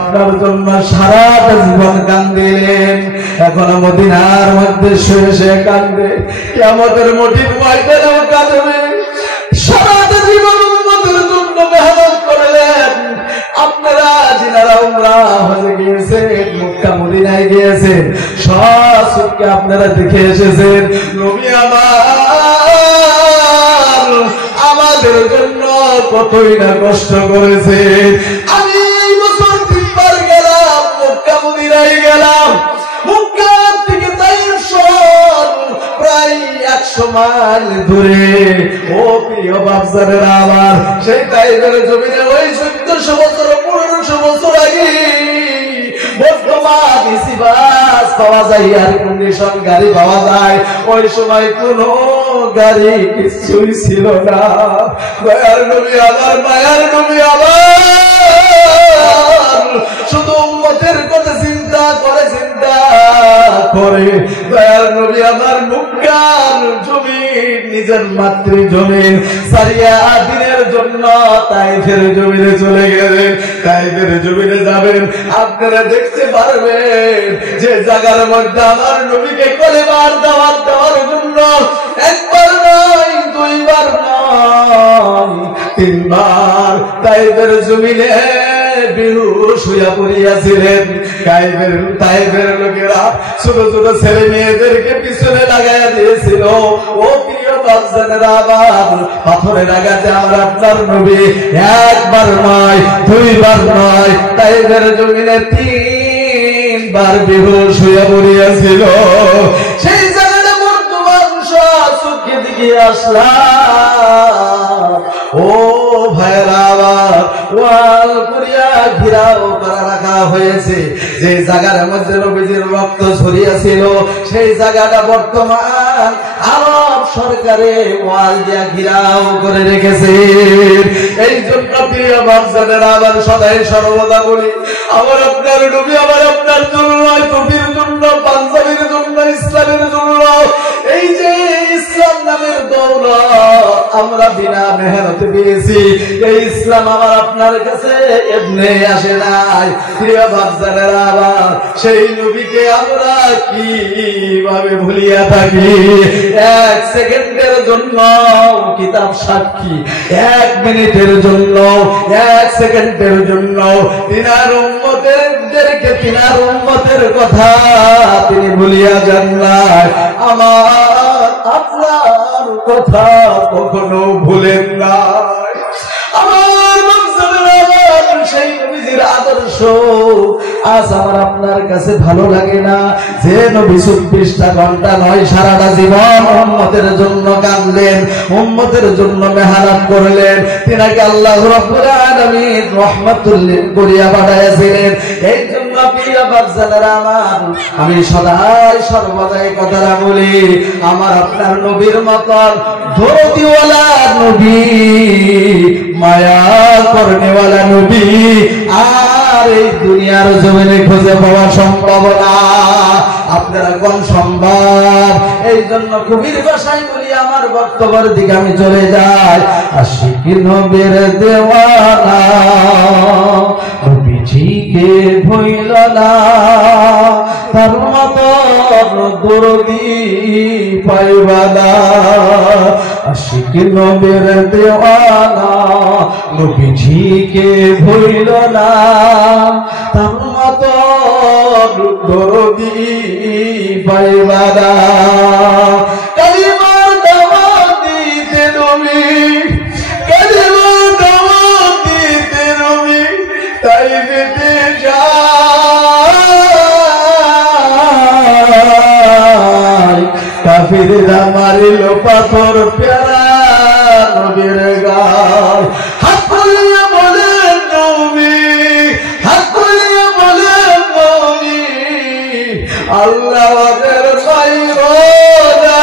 আপনার জন্য সারাটা জীবন কান্দিলেন, এখনো মদিনার মধ্যে শুয়ে শুয়ে কান্দে, কিয়ামতের মাটির ময়দানেও কাঁদবে। সারাটা জীবন উম্মতের জন্য মেহনত করলেন। আপনারা যিনারা উমরা হজে গিয়েছেন, মক্কা মদিনায় গিয়েছেন, সব চোখকে আপনারা দেখে এসেছেন। নবী আমাদের জন্য কতই না কষ্ট করেছেন। আমি এই বছর 3 বার গেলাম, মক্কা মদিনায় গেলাম। মক্কা থেকে তাইফ শহর প্রায় 100 মাইল দূরে। ও প্রিয় বাপজানেরা আমার, সেই তাইফের জমিনে ওই 1400 বছর 1500 বছর আগে বর্তমান এসি বাস পাওয়া যায়, এয়ার কন্ডিশন গাড়ি পাওয়া যায়। ওই সময় কোন গাড়ি কিছুই ছিল না। দয়ার নবী আমার, মায়ার নবী আমার, শুধু উম্মতের কথা চিন্তা করে দয়ার নবী আমার মুক্কার জমিন, নিজের মাতৃ জমিন সারিয়া দিনের জন্য তাইফের জমিনে চলে গেলেন। তাইফের জমিনে যাবেন, আপনারা দেখতে পারবেন যে জায়গার মধ্যে আমার নবীকে কলেমার দাওয়াত দেওয়ার জন্য 1 বার নয়, 2 বার নয়, 3 বার তাইফের জমিনে বেহুশ হইয়া পড়িয়াছিলেন। তাইফের লোকেরা ছোট ছোট ছেলে মেয়েদেরকে পিছনে লাগাইয়া দিয়েছিল। ও প্রিয় বাপজানেরা আমার, পাথরের আঘাতে আমার আপনার নবী 1 বার নয়, 2 বার নয়, তাইফের জমিনে 3 বার বেহুশ হইয়া পড়িয়াছিল। সেই জায়গাটা বর্তমান চোখে দিকে আসলাম। ও ভাইরা আমার, ওয়াল করিয়া ঘিরাও করা রাখা হয়েছে। যে জায়গার মধ্যে নবীজির রক্ত ছড়িয়েছিল, সেই জায়গাটা বর্তমান আরব সরকারে ওয়াল দিয়া ঘিরাও করে রেখেছে। এই জন্য প্রিয় বাপজানেরা আমার, সদাই সর্বদা বলি, আমার আপনার নবী আমার আপনার জন্য, টুপির জন্য, পাঞ্জাবির জন্য, ইসলামের জন্য, এই যে ইসলাম নামের দৌলত আমরা বিনা মেহনতে পেয়েছি। এই ইসলাম আমার আপনার কাছে এমনি আসে নাই। প্রিয় বাপজানেরা আবার, সেই নবীকে আমরা কিভাবে ভুলিয়া থাকি? 1 সেকেন্ডের জন্য কিতাব সাক্ষী, 1 মিনিটের জন্য, 1 সেকেন্ডের জন্য তিনার উম্মতেরকে, তিনার উম্মতের কথা তিনি ভুলিয়া যান নাই। আমার আপনার কথা কখনো ভুলেন নাই। আমার সেই নবীজির আদর্শ আজ আমার আপনার কাছে ভালো লাগে না। যে নবী 24টা ঘন্টা নয়, সারাটা জীবন উম্মতের জন্য কাঁদলেন, উম্মতের জন্য মেহনত করলেন, তিনাকে আল্লাহ রাব্বুল আলামিন রহমাতুল লিল করিয়া পাঠাইছিলেন। এই জন্য প্রিয় বাপজানেরা আমার, আমি সদাই সর্বদাই কথাটা বলি, আমার আপনার নবীর মতন দরদিওয়ালা নবী, মায়া করনেওয়ালা নবী আর এই দুনিয়ার জমিনে খুঁজে পাওয়া সম্ভব না। আপনারা কোন সম্ভব? এই জন্য কবির ভাষায় বলি, আমার বক্তব্যের দিকে আমি চলে যাই। আশিক নবীর দেওয়ানা, নবীজিকে ভুইল না, তার মতন দরদি পাইবা না। আশিক নবীর দেওয়ানা, নবীজিকে ভুইল না, তার মতন দরদি পাইবা না। কালিমার দাওয়াত দিতে নবী, কালিমার দাওয়াত দিতে নবী তাইফেতে যায়। কাফিররা মারিল পাথর প্যারা নবীর গায়। হাত খুলিয়া বলেন নবী, হাত খুলিয়া বলেন নবী, আল্লাহ ওদের খাইর না,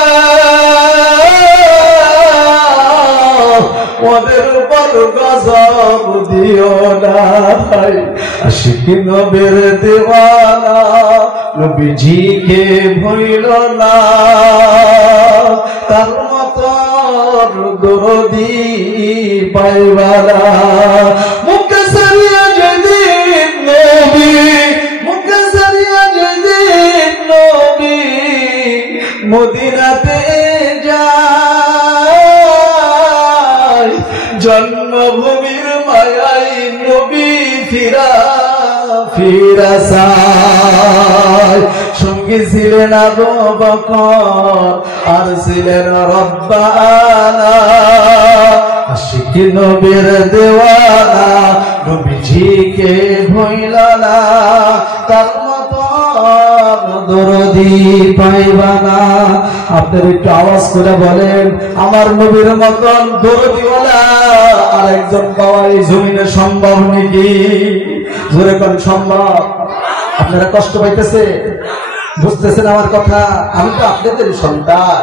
ওদের উপর গজব দিও না। আশিক নবীর দেওয়ানা, নবীজিকে ভুইল না, তার মতন দরদি পাইবা না। মুখে সারিয়া যেদিন নবী মদিনাতে যায় জন্মভূমির মায়াই নবী ফিরা ফিরা চায় সঙ্গী ছিলেন আবু বকর আর ছিলেন রব্বানা আশিক নবীর দেওয়ানা নবীজিকে ভুইলা না তার মতো দরদি পাইবা না আপনার একটু আওয়াজ করে বলেন আমার নবীর মতন দরদিওয়ালা আর একজন পাওয়া এই জমিনে সম্ভব নাকি জোরে কোন সম্ভব আপনারা কষ্ট পাইতেছে বুঝতেছেন আমার কথা আমি তো আপনাদের সন্তান